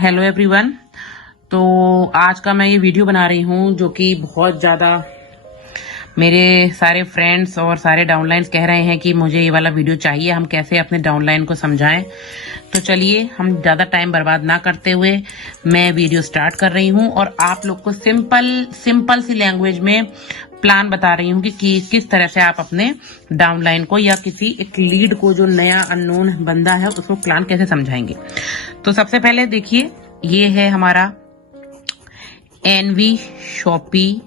Hello everyone. तो आज का मैं ये वीडियो बना रही हूँ जो कि बहुत ज़्यादा मेरे सारे फ्रेंड्स और सारे डाउनलाइंस कह रहे हैं कि मुझे ये वाला वीडियो चाहिए, हम कैसे अपने डाउनलाइन को समझाएं। तो चलिए हम ज़्यादा टाइम बर्बाद ना करते हुए मैं वीडियो स्टार्ट कर रही हूँ और आप लोग को सिंपल सी लैंग्वेज में प्लान बता रही हूँ कि किस तरह से आप अपने डाउनलाइन को या किसी एक लीड को जो नया अननोन बंदा है उसको प्लान कैसे समझाएंगे। तो सबसे पहले देखिए, ये है हमारा NV shoppy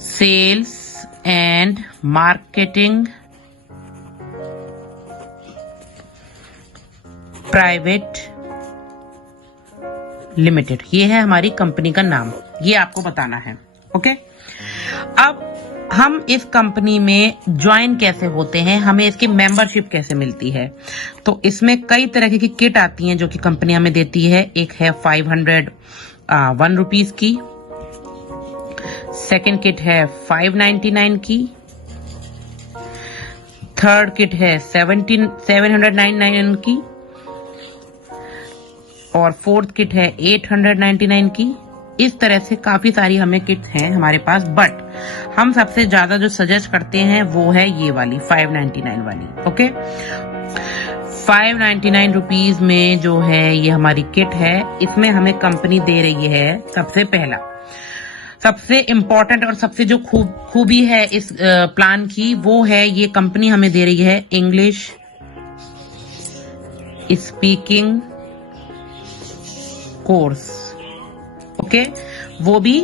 sales and marketing private limited. ये है हमारी कंपनी का नाम, ये आपको बताना है। ओके, अब हम इस कंपनी में ज्वाइन कैसे होते हैं, हमें इसकी मेंबरशिप कैसे मिलती है। तो इसमें कई तरह की किट आती हैं जो कि कंपनी हमें देती है। एक है 501 रुपीज की, सेकंड किट है 599 की, थर्ड किट है 799 की और फोर्थ किट है 899 की। इस तरह से काफी सारी हमें किट्स हैं हमारे पास, बट हम सबसे ज्यादा जो सजेस्ट करते हैं वो है ये वाली 599 वाली। ओके, 599 रुपीज में जो है ये हमारी किट है। इसमें हमें कंपनी दे रही है सबसे पहला, सबसे इम्पोर्टेंट और सबसे जो खूबी है इस प्लान की, वो है ये कंपनी हमें दे रही है इंग्लिश स्पीकिंग कोर्स। ओके, वो भी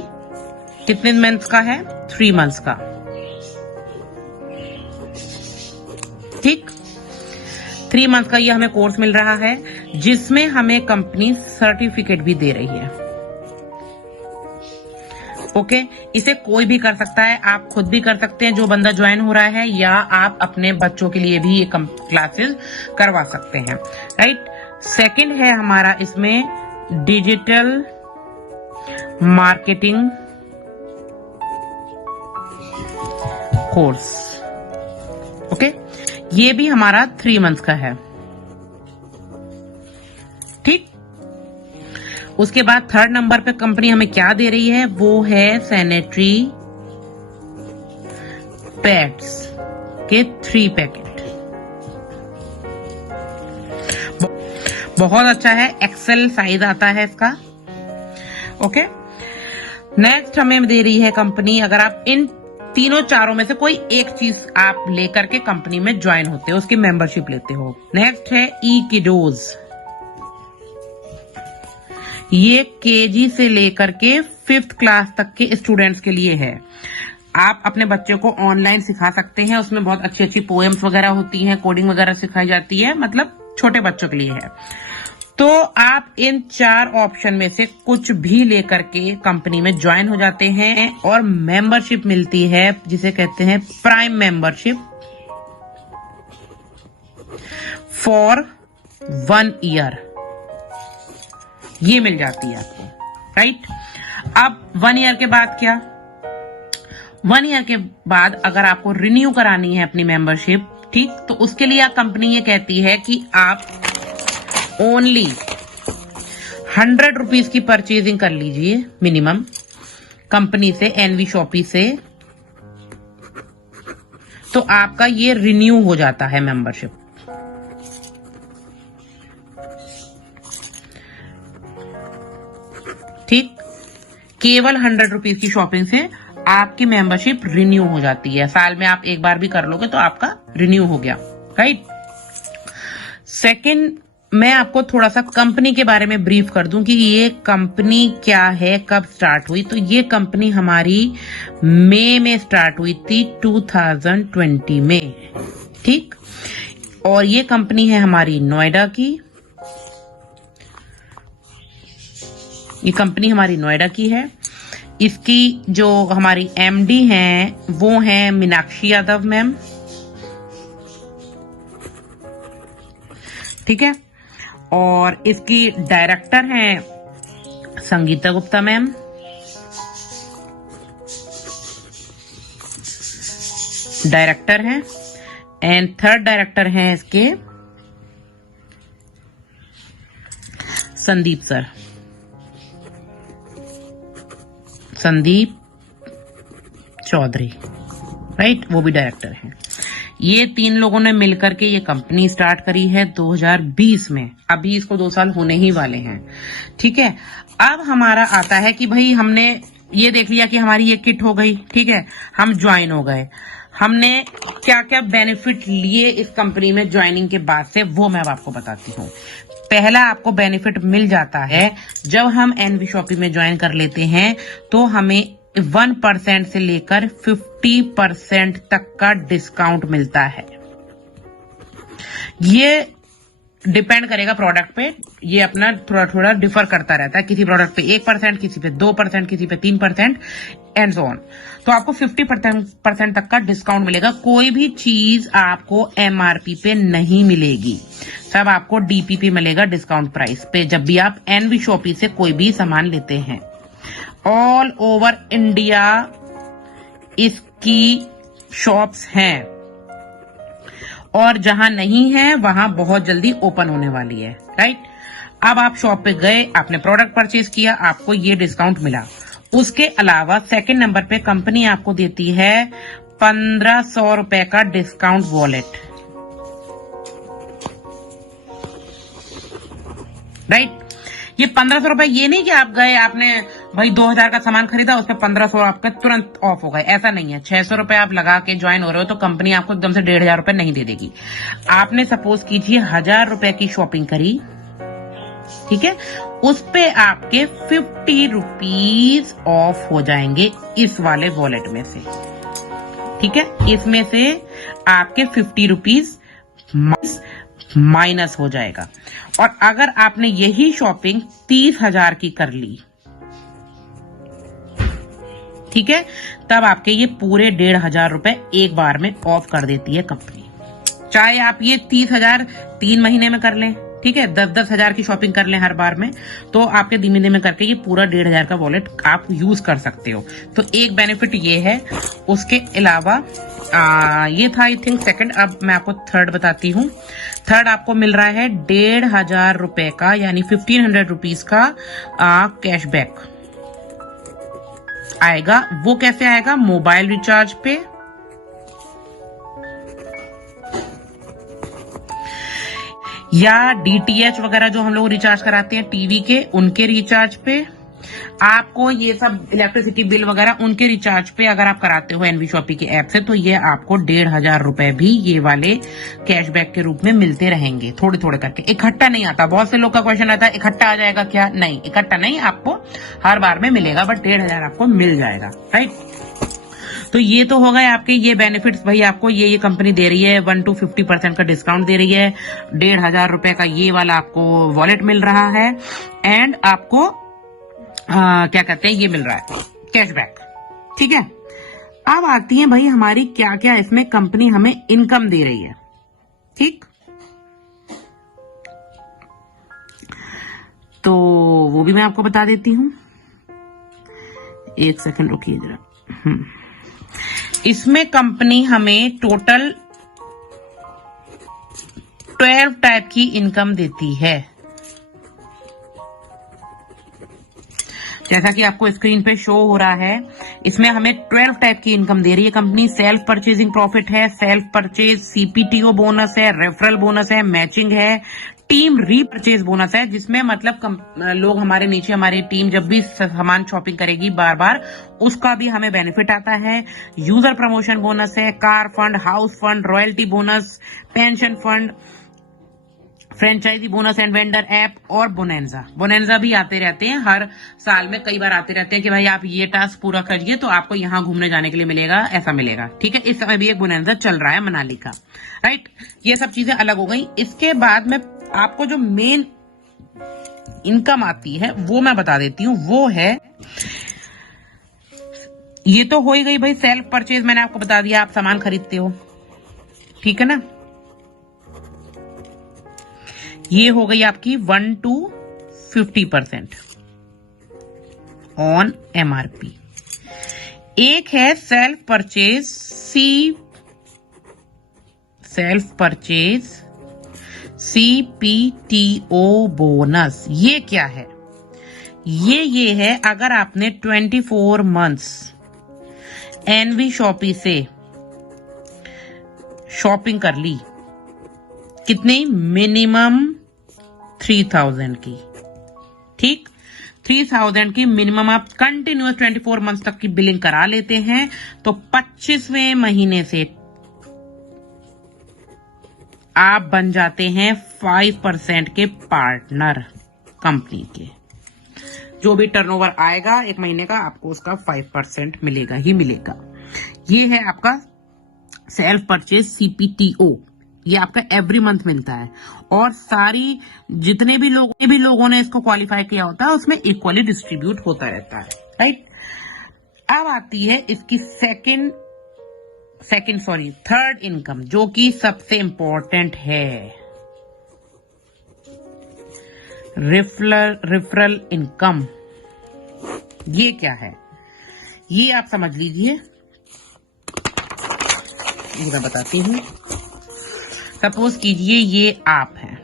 कितने मंथ्स का है? 3 मंथ्स का। ठीक, 3 मंथ्स का ये हमें कोर्स मिल रहा है जिसमें हमें कंपनी सर्टिफिकेट भी दे रही है। ओके, इसे कोई भी कर सकता है, आप खुद भी कर सकते हैं जो बंदा ज्वाइन हो रहा है, या आप अपने बच्चों के लिए भी ये क्लासेस करवा सकते हैं। राइट, सेकंड है हमारा इसमें डिजिटल मार्केटिंग कोर्स। ओके, ये भी हमारा 3 मंथ्स का है। ठीक, उसके बाद थर्ड नंबर पे कंपनी हमें क्या दे रही है, वो है सैनिटरी पैड्स के 3 पैकेट। बहुत अच्छा है, एक्सेल साइज आता है इसका। ओके, नेक्स्ट हमें दे रही है कंपनी, अगर आप इन तीनों चारों में से कोई एक चीज आप लेकर के कंपनी में ज्वाइन होते हो, उसकी मेंबरशिप लेते हो। नेक्स्ट है ई किडोज, ये केजी से लेकर के 5th क्लास तक के स्टूडेंट्स के लिए है। आप अपने बच्चे को ऑनलाइन सिखा सकते हैं, उसमें बहुत अच्छी अच्छी पोएम्स वगैरह होती हैं, कोडिंग वगैरह सिखाई जाती है, मतलब छोटे बच्चों के लिए है। तो आप इन 4 ऑप्शन में से कुछ भी लेकर के कंपनी में ज्वाइन हो जाते हैं और मेंबरशिप मिलती है जिसे कहते हैं प्राइम मेंबरशिप फॉर 1 ईयर। ये मिल जाती है आपको। राइट, अब 1 ईयर के बाद क्या? 1 ईयर के बाद अगर आपको रिन्यू करानी है अपनी मेंबरशिप, ठीक, तो उसके लिए कंपनी ये कहती है कि आप ओनली 100 रुपीज की परचेजिंग कर लीजिए मिनिमम कंपनी से, एनवी शॉपी से, तो आपका ये रिन्यू हो जाता है मेंबरशिप। ठीक, केवल 100 रुपीज की शॉपिंग से आपकी मेंबरशिप रिन्यू हो जाती है। साल में आप एक बार भी कर लोगे तो आपका रिन्यू हो गया। राइट, सेकंड, मैं आपको थोड़ा सा कंपनी के बारे में ब्रीफ कर दूं कि ये कंपनी क्या है, कब स्टार्ट हुई। तो ये कंपनी हमारी मई में स्टार्ट हुई थी, 2020 में। ठीक, और ये कंपनी है हमारी नोएडा की। ये कंपनी हमारी नोएडा की है। इसकी जो हमारी एमडी हैं वो हैं मीनाक्षी यादव मैम। ठीक है, और इसकी डायरेक्टर हैं संगीता गुप्ता मैम। डायरेक्टर हैं एंड थर्ड डायरेक्टर हैं इसके संदीप सर, संदीप चौधरी, राइट, वो भी डायरेक्टर हैं। ये 3 लोगों ने मिलकर के ये कंपनी स्टार्ट करी है 2020 में। अभी इसको 2 साल होने ही वाले हैं, ठीक है। अब हमारा आता है कि भाई हमने ये देख लिया कि हमारी ये किट हो गई, ठीक है, हम ज्वाइन हो गए। हमने क्या क्या बेनिफिट लिए इस कंपनी में ज्वाइनिंग के बाद से, वो मैं अब आपको बताती हूँ। पहला आपको बेनिफिट मिल जाता है जब हम एनवी शॉपी में ज्वाइन कर लेते हैं तो हमें 1% से लेकर 50% तक का डिस्काउंट मिलता है। ये डिपेंड करेगा प्रोडक्ट पे, ये अपना थोड़ा थोड़ा डिफर करता रहता है। किसी प्रोडक्ट पे 1%, किसी पे 2%, किसी पे 3% एंड सो ऑन। तो आपको 50% तक का डिस्काउंट मिलेगा। कोई भी चीज आपको एमआरपी पे नहीं मिलेगी, सब आपको डीपी पे मिलेगा, डिस्काउंट प्राइस पे, जब भी आप एनवी शॉपी से कोई भी सामान लेते हैं। ऑल ओवर इंडिया इसकी शॉप्स हैं और जहां नहीं है वहां बहुत जल्दी ओपन होने वाली है, राइट। अब आप शॉप पे गए, आपने प्रोडक्ट परचेज किया, आपको ये डिस्काउंट मिला। उसके अलावा सेकंड नंबर पे कंपनी आपको देती है 1500 रुपए का डिस्काउंट वॉलेट, राइट। ये 1500 रुपए ये नहीं कि आप गए, आपने भाई 2000 का सामान खरीदा, उस पर 1500 आपका तुरंत ऑफ हो गए, ऐसा नहीं है। 600 रुपए आप लगा के ज्वाइन हो रहे हो तो कंपनी आपको एकदम से 1500 रुपए नहीं दे देगी। आपने सपोज कीजिए 1000 रुपए की शॉपिंग करी, ठीक है, उस पे आपके 50 रुपीज ऑफ हो जाएंगे इस वाले वॉलेट में से, ठीक है। इसमें से आपके 50 रुपीज माइनस हो जाएगा। और अगर आपने यही शॉपिंग 30,000 की कर ली, ठीक है, तब आपके ये पूरे 1500 रुपए एक बार में ऑफ कर देती है कंपनी। चाहे आप ये 30,000 3 महीने में कर लें, ठीक है, 10-10 हजार की शॉपिंग कर लें हर बार में, तो आपके धीमे धीमे करके ये पूरा 1500 का वॉलेट आप यूज कर सकते हो। तो एक बेनिफिट ये है। उसके अलावा ये था आई थिंक सेकंड। अब मैं आपको थर्ड बताती हूँ। थर्ड आपको मिल रहा है 1500 रुपए का, यानी 1500 रुपीज का कैशबैक आएगा। वो कैसे आएगा? मोबाइल रिचार्ज पे, या डीटीएच वगैरह जो हम लोग रिचार्ज कराते हैं टीवी के, उनके रिचार्ज पे, आपको ये सब इलेक्ट्रिसिटी बिल वगैरह उनके रिचार्ज पे अगर आप कराते हो एनवी शॉपी के ऐप से, तो ये आपको 1500 रुपए भी ये वाले कैशबैक के रूप में मिलते रहेंगे, थोड़े थोड़े करके। इकट्ठा नहीं आता। बहुत से लोग का क्वेश्चन आता है इकट्ठा आ जाएगा क्या? नहीं, इकट्ठा नहीं, आपको हर बार में मिलेगा, बट 1500 आपको मिल जाएगा, राइट। तो ये तो हो गए आपके ये बेनिफिट्स। भाई आपको ये कंपनी दे रही है 1 to 50% का डिस्काउंट दे रही है, 1500 रुपए का ये वाला आपको वॉलेट मिल रहा है, एंड आपको क्या कहते हैं, ये मिल रहा है कैशबैक, ठीक है। अब आती है भाई हमारी क्या क्या इसमें कंपनी हमें इनकम दे रही है, ठीक। तो वो भी मैं आपको बता देती हूं, एक सेकंड रुकिए जरा। इसमें कंपनी हमें टोटल 12 टाइप की इनकम देती है। जैसा कि आपको स्क्रीन पे शो हो रहा है, इसमें हमें 12 टाइप की इनकम दे रही है कंपनी। सेल्फ परचेजिंग प्रॉफिट है, सेल्फ परचेज सीपीटीओ बोनस है, रेफरल बोनस है, मैचिंग है, टीम रीपरचेज बोनस है, जिसमें मतलब लोग हमारे नीचे, हमारी टीम जब भी सामान शॉपिंग करेगी बार बार, उसका भी हमें बेनिफिट आता है। यूजर प्रमोशन बोनस है, car fund, house fund, royalty bonus, pension fund, franchise bonus and vendor app, और बोनेंजा भी आते रहते हैं हर साल में, कई बार आते रहते हैं कि भाई आप ये टास्क पूरा करिए तो आपको यहाँ घूमने जाने के लिए मिलेगा, ऐसा मिलेगा, ठीक है। इस समय भी एक बोनेंजा चल रहा है मनाली का, राइट। ये सब चीजें अलग हो गई। इसके बाद में आपको जो मेन इनकम आती है वो मैं बता देती हूँ। वो है, ये तो हो ही गई भाई सेल्फ परचेज, मैंने आपको बता दिया, आप सामान खरीदते हो, ठीक है ना। ये हो गई आपकी 1 to 50% ऑन एमआरपी। एक है सेल्फ परचेज CPTO बोनस ये क्या है? ये है अगर आपने 24 मंथ्स एनवी शॉपी से शॉपिंग कर ली, कितनी? मिनिमम 3000 की, ठीक, 3000 की मिनिमम आप कंटिन्यूअस 24 मंथ्स तक की बिलिंग करा लेते हैं तो 25वें महीने से आप बन जाते हैं 5% के पार्टनर कंपनी के। जो भी टर्नओवर आएगा एक महीने का, आपको उसका 5% मिलेगा ही मिलेगा। ये है आपका सेल्फ परचेज CPTO, ये आपका एवरी मंथ मिलता है और सारी जितने भी लोगों ने इसको क्वालिफाई किया होता है उसमें इक्वली डिस्ट्रीब्यूट होता रहता है, राइट। अब आती है इसकी थर्ड इनकम, जो कि सबसे इंपॉर्टेंट है, रेफरल इनकम। ये क्या है? ये आप समझ लीजिए, ये मैं बताती हूँ। सपोज कीजिए ये आप हैं,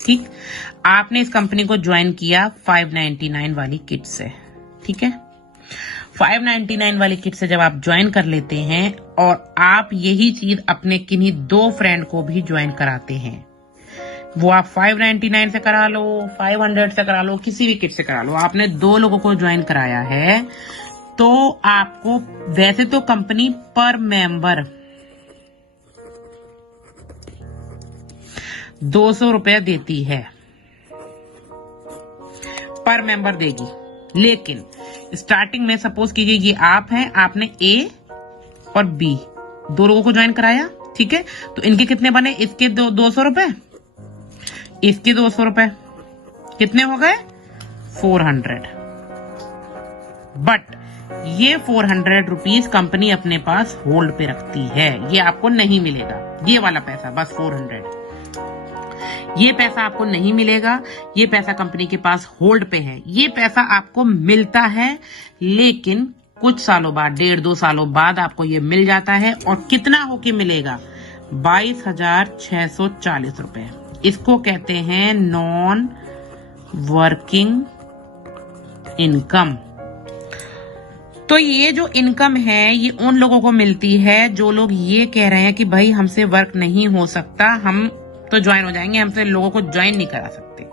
ठीक, आपने इस कंपनी को ज्वाइन किया 599 वाली किट से, ठीक है। 599 वाली किट से जब आप ज्वाइन कर लेते हैं और आप यही चीज अपने किन्हीं 2 फ्रेंड को भी ज्वाइन कराते हैं, वो आप 599 से करा लो, 500 से करा लो, किसी भी किट से करा लो, आपने 2 लोगों को ज्वाइन कराया है तो आपको वैसे तो कंपनी पर मेंबर 200 रुपया देती है, पर मेंबर देगी, लेकिन स्टार्टिंग में सपोज कीजिए ये आप हैं, आपने A और B 2 लोगों को ज्वाइन कराया, ठीक है, तो इनके कितने बने? इसके 200 रुपए, इसके 200 रुपए, कितने हो गए? 400। बट ये 400 रुपीज कंपनी अपने पास होल्ड पे रखती है, ये आपको नहीं मिलेगा, ये वाला पैसा, बस 400, ये पैसा आपको नहीं मिलेगा, ये पैसा कंपनी के पास होल्ड पे है। ये पैसा आपको मिलता है, लेकिन कुछ सालों बाद, 1.5-2 सालों बाद आपको ये मिल जाता है। और कितना होके मिलेगा? 22,640 रुपए। इसको कहते हैं नॉन वर्किंग इनकम। तो ये जो इनकम है ये उन लोगों को मिलती है जो लोग ये कह रहे हैं कि भाई हमसे वर्क नहीं हो सकता, हम तो ज्वाइन हो जाएंगे, हमसे लोगों को ज्वाइन नहीं करा सकते।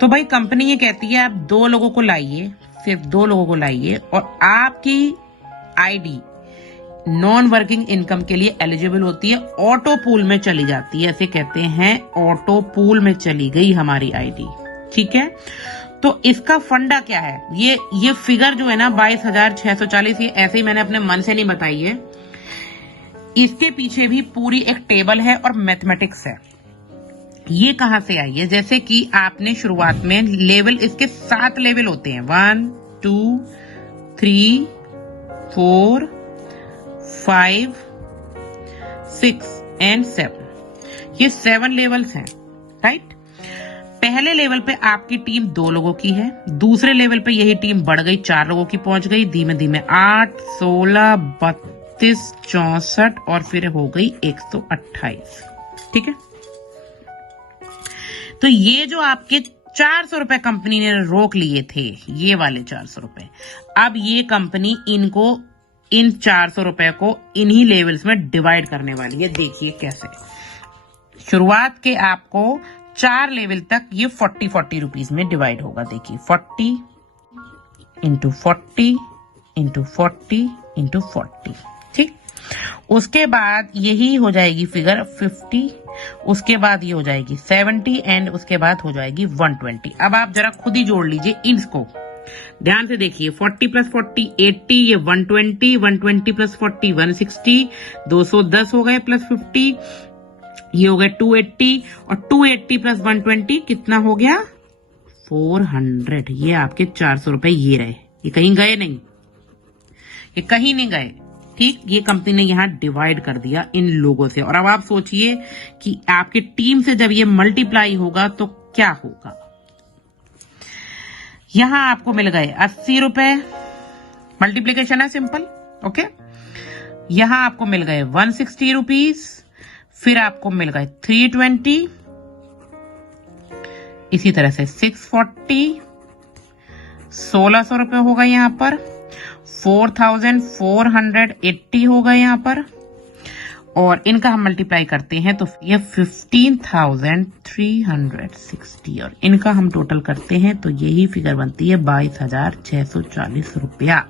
तो भाई कंपनी ये कहती है आप 2 लोगों को लाइए, सिर्फ 2 लोगों को लाइए और आपकी आईडी नॉन वर्किंग इनकम के लिए एलिजिबल होती है, ऑटो पूल में चली जाती है, ऐसे कहते हैं ऑटो पूल में चली गई हमारी आईडी, ठीक है। तो इसका फंडा क्या है? ये फिगर जो है ना 22,640, ये ऐसे ही मैंने अपने मन से नहीं बताई है, इसके पीछे भी पूरी एक टेबल है और मैथमेटिक्स है। ये कहां से आई है? जैसे कि आपने शुरुआत में लेवल, इसके 7 लेवल होते हैं, 1 2 3 4 5 6 एंड 7, ये 7 लेवल्स हैं, राइट। पहले लेवल पे आपकी टीम 2 लोगों की है, दूसरे लेवल पे यही टीम बढ़ गई, 4 लोगों की पहुंच गई, धीमे धीमे 8 16 32 64 और फिर हो गई 128, ठीक है। तो ये जो आपके 400 रुपए कंपनी ने रोक लिए थे, ये वाले 400 रुपए, अब ये कंपनी इनको, इन 400 रुपए को इन्हीं लेवल्स में डिवाइड करने वाली है। देखिए कैसे। शुरुआत के आपको 4 लेवल तक ये 40 रुपीज में डिवाइड होगा। देखिए 40 इंटू 40 इंटू 40 इंटू 40, ठीक। उसके बाद यही हो जाएगी फिगर 50, उसके बाद ये हो जाएगी 70 एंड उसके बाद हो जाएगी 120। अब आप जरा खुद ही जोड़ लीजिए इसको, ध्यान से देखिए। 40 प्लस 40 80, ये 120, 120 प्लस 40 160, 210 हो गए प्लस 50, ये हो गए 280 और 280 प्लस 120 कितना हो गया? 400। ये आपके 400 रुपए ये रहे, ये कहीं गए नहीं, ये कहीं नहीं गए, ठीक। ये कंपनी ने यहां डिवाइड कर दिया इन लोगों से। और अब आप सोचिए कि आपकी टीम से जब ये मल्टीप्लाई होगा तो क्या होगा। यहां आपको मिल गए 80 रुपए, मल्टीप्लीकेशन है सिंपल, ओके। यहां आपको मिल गए 160 रुपीज, फिर आपको मिल गए 320, इसी तरह से 640, 1600 रुपए हो गए यहाँ पर, 4480 हो गए यहाँ पर, और इनका हम मल्टीप्लाई करते हैं तो ये 15,360, और इनका हम टोटल करते हैं तो यही फिगर बनती है 22,640 रुपया।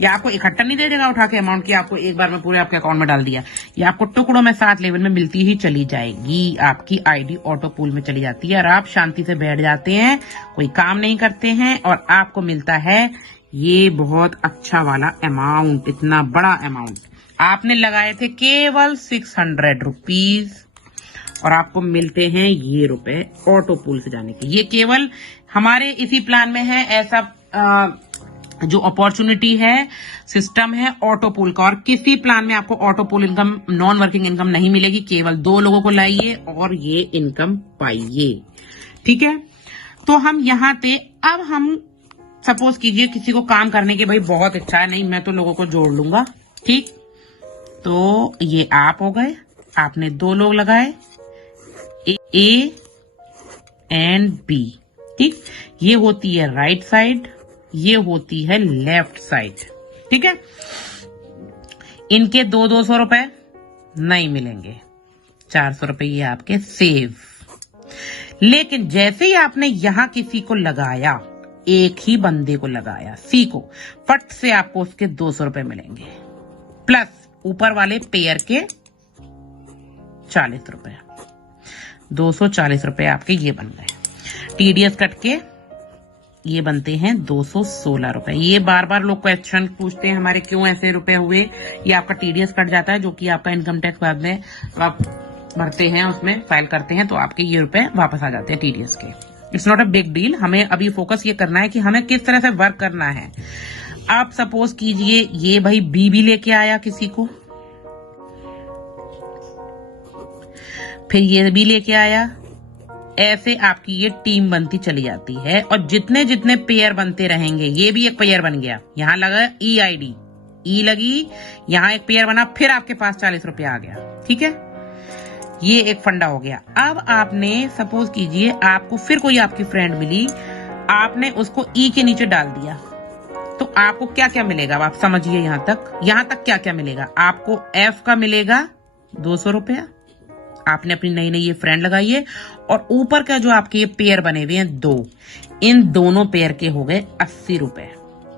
ये आपको इकट्ठा नहीं दे देगा उठा के अमाउंट की आपको एक बार में पूरे आपके अकाउंट में डाल दिया। ये आपको टुकड़ों में 7 लेवल में मिलती ही चली जाएगी। आपकी आईडी ऑटो पूल में चली जाती है और आप शांति से बैठ जाते हैं, कोई काम नहीं करते हैं, और आपको मिलता है ये बहुत अच्छा वाला अमाउंट। इतना बड़ा अमाउंट आपने लगाए थे केवल 600 रुपीज, और आपको मिलते हैं ये रुपए ऑटो पूल से जाने के। ये केवल हमारे इसी प्लान में है ऐसा जो अपॉर्चुनिटी है, सिस्टम है ऑटो पूल का, और किसी प्लान में आपको auto pool income, non working income नहीं मिलेगी। केवल 2 लोगों को लाइए और ये इनकम पाइए। ठीक है, तो हम यहाँ पे अब हम सपोज कीजिए किसी को काम करने की भाई बहुत इच्छा है, नहीं मैं तो लोगों को जोड़ लूंगा। ठीक, तो ये आप हो गए, आपने 2 लोग लगाए ए एंड बी। ठीक, ये होती है राइट साइड, ये होती है लेफ्ट साइड। ठीक है, इनके 200 रुपए नहीं मिलेंगे, 400 रुपए ये आपके सेव। लेकिन जैसे ही आपने यहां किसी को लगाया, एक ही बंदे को लगाया सी को, फट से आपको उसके 200 रुपए मिलेंगे, प्लस ऊपर वाले पेयर के 40 रुपए, 240 रुपए आपके ये बन गए। टीडीएस कट के ये बनते हैं 216 रुपए। ये बार बार लोग क्वेश्चन पूछते हैं हमारे क्यों ऐसे रुपए हुए। ये आपका टीडीएस कट जाता है, जो कि आपका इनकम टैक्स बाद में आप भरते हैं, उसमें फाइल करते हैं, तो आपके ये रुपए वापस आ जाते हैं टीडीएस के। It's not a big deal. हमें अभी फोकस ये करना है कि हमें किस तरह से वर्क करना है। आप सपोज कीजिए ये भाई बी भी लेके आया किसी को, फिर ये भी लेके आया, ऐसे आपकी ये टीम बनती चली जाती है। और जितने जितने पेयर बनते रहेंगे, ये भी एक पेयर बन गया, यहां लगा ई आईडी, ई लगी, यहां एक पेयर बना, फिर आपके पास 40 रुपया आ गया। ठीक है, ये एक फंडा हो गया। अब आपने सपोज कीजिए आपको फिर कोई आपकी फ्रेंड मिली, आपने उसको ई के नीचे डाल दिया, तो आपको क्या क्या मिलेगा आप समझिए। यहां तक क्या क्या मिलेगा आपको। एफ का मिलेगा 200 रुपया, आपने अपनी नई नई ये फ्रेंड लगाई है, और ऊपर का जो आपके ये पेयर बने हुए हैं 2, इन दोनों पेयर के हो गए 80 रुपए,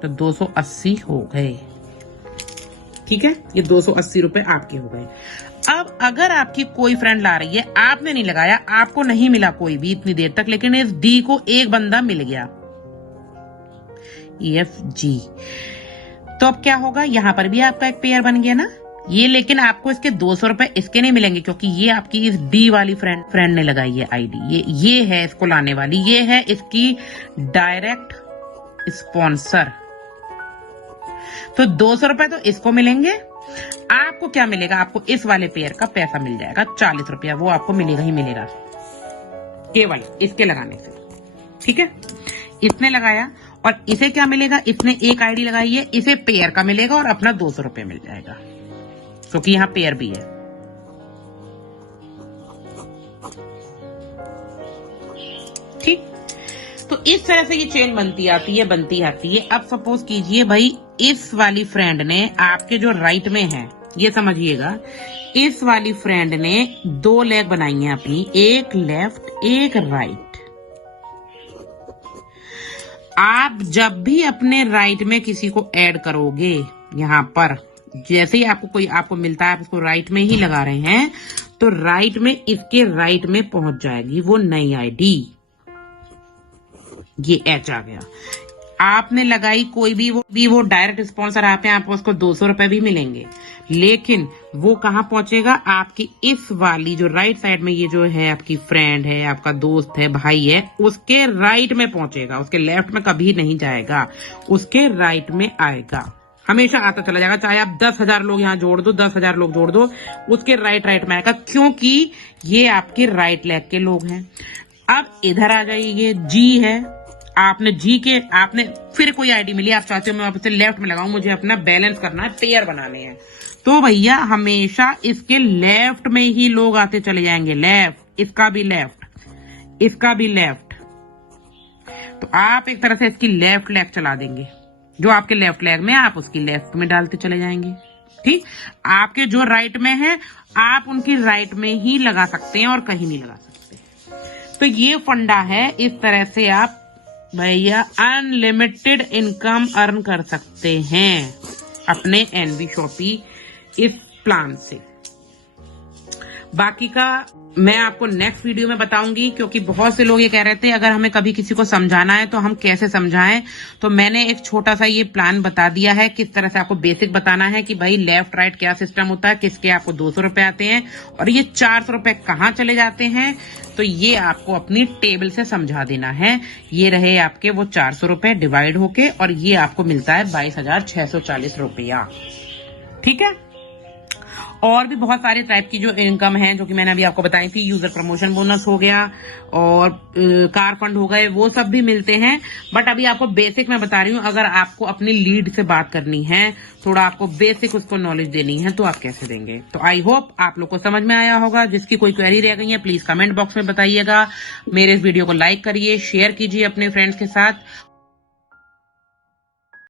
तो 280 हो गए। ठीक है, ये 280 रुपए आपके हो गए। अब अगर आपकी कोई फ्रेंड ला रही है, आपने नहीं लगाया, आपको नहीं मिला कोई भी इतनी देर तक, लेकिन इस डी को एक बंदा मिल गया, EFG, तो अब क्या होगा, यहां पर भी आपका एक पेयर बन गया ना ये। लेकिन आपको इसके 200 रुपए इसके नहीं मिलेंगे, क्योंकि ये आपकी इस डी वाली फ्रेंड ने लगाई है आईडी, ये है इसको लाने वाली, ये है इसकी डायरेक्ट स्पॉन्सर। तो 200 रुपए तो इसको मिलेंगे। आपको क्या मिलेगा, आपको इस वाले पेयर का पैसा मिल जाएगा 40 रुपया, वो आपको मिलेगा ही मिलेगा केवल इसके लगाने से। ठीक है, इसने लगाया, और इसे क्या मिलेगा, इसने एक आईडी लगाई है, इसे पेयर का मिलेगा और अपना 200 रुपये मिल जाएगा, क्योंकि यहां पेयर भी है। ठीक, तो इस तरह से ये चेन बनती आती है। अब सपोज कीजिए भाई इस वाली फ्रेंड ने आपके जो राइट में है, ये समझिएगा, इस वाली फ्रेंड ने 2 लेग बनाई है अपनी, एक लेफ्ट एक राइट। आप जब भी अपने राइट में किसी को ऐड करोगे, यहां पर जैसे ही आपको मिलता है, आप इसको राइट में ही लगा रहे हैं, तो राइट में इसके राइट में पहुंच जाएगी वो नई आईडी, ये एच आ गया। आपने लगाई कोई भी वो डायरेक्ट स्पॉन्सर आप हैं, आपको उसको 200 रुपए भी मिलेंगे, लेकिन वो कहां पहुंचेगा, आपकी इस वाली जो राइट साइड में ये जो है आपकी फ्रेंड है, आपका दोस्त है, भाई है, उसके राइट में पहुंचेगा, उसके लेफ्ट में कभी नहीं जाएगा, उसके राइट में आएगा, हमेशा आता चला जाएगा। चाहे आप 10,000 लोग यहाँ जोड़ दो, 10,000 लोग जोड़ दो, उसके राइट में आएगा, क्योंकि ये आपके राइट लेग के लोग हैं। अब इधर आ जाइए, जी है, आपने फिर कोई आईडी मिली, आप चाहते हो मैं वापस से लेफ्ट में लगाऊं, मुझे अपना बैलेंस करना है, पेयर बनाने हैं, तो भैया हमेशा इसके लेफ्ट में ही लोग आते चले जाएंगे, लेफ्ट, इसका भी लेफ्ट, इसका भी लेफ्ट। तो आप एक तरह से इसकी लेफ्ट लेग चला देंगे, जो आपके लेफ्ट लेग में आप उसकी लेफ्ट में डालते चले जाएंगे। ठीक, आपके जो राइट में है आप उनकी राइट में ही लगा सकते हैं और कहीं नहीं लगा सकते। तो ये फंडा है, इस तरह से आप भैया अनलिमिटेड इनकम अर्न कर सकते हैं अपने एनवी शॉपी इस प्लान से। बाकी का मैं आपको नेक्स्ट वीडियो में बताऊंगी, क्योंकि बहुत से लोग ये कह रहे थे अगर हमें कभी किसी को समझाना है तो हम कैसे समझाएं। तो मैंने एक छोटा सा ये प्लान बता दिया है, किस तरह से आपको बेसिक बताना है कि भाई लेफ्ट राइट क्या सिस्टम होता है, किसके आपको 200 रुपए आते हैं और ये 400 रुपए कहाँ चले जाते हैं। तो ये आपको अपनी टेबल से समझा देना है। ये रहे आपके वो 400 रुपए डिवाइड होके, और ये आपको मिलता है 22,640 रुपया। ठीक है, और भी बहुत सारे टाइप की जो इनकम है जो कि मैंने अभी आपको बताई थी, यूजर प्रमोशन बोनस हो गया और कार फंड हो गए, वो सब भी मिलते हैं। बट अभी आपको बेसिक मैं बता रही हूँ, अगर आपको अपनी लीड से बात करनी है, थोड़ा आपको बेसिक उसको नॉलेज देनी है, तो आप कैसे देंगे। तो आई होप आप लोग को समझ में आया होगा। जिसकी कोई क्वेरी रह गई है प्लीज कमेंट बॉक्स में बताइएगा। मेरे इस वीडियो को लाइक करिए, शेयर कीजिए अपने फ्रेंड्स के साथ।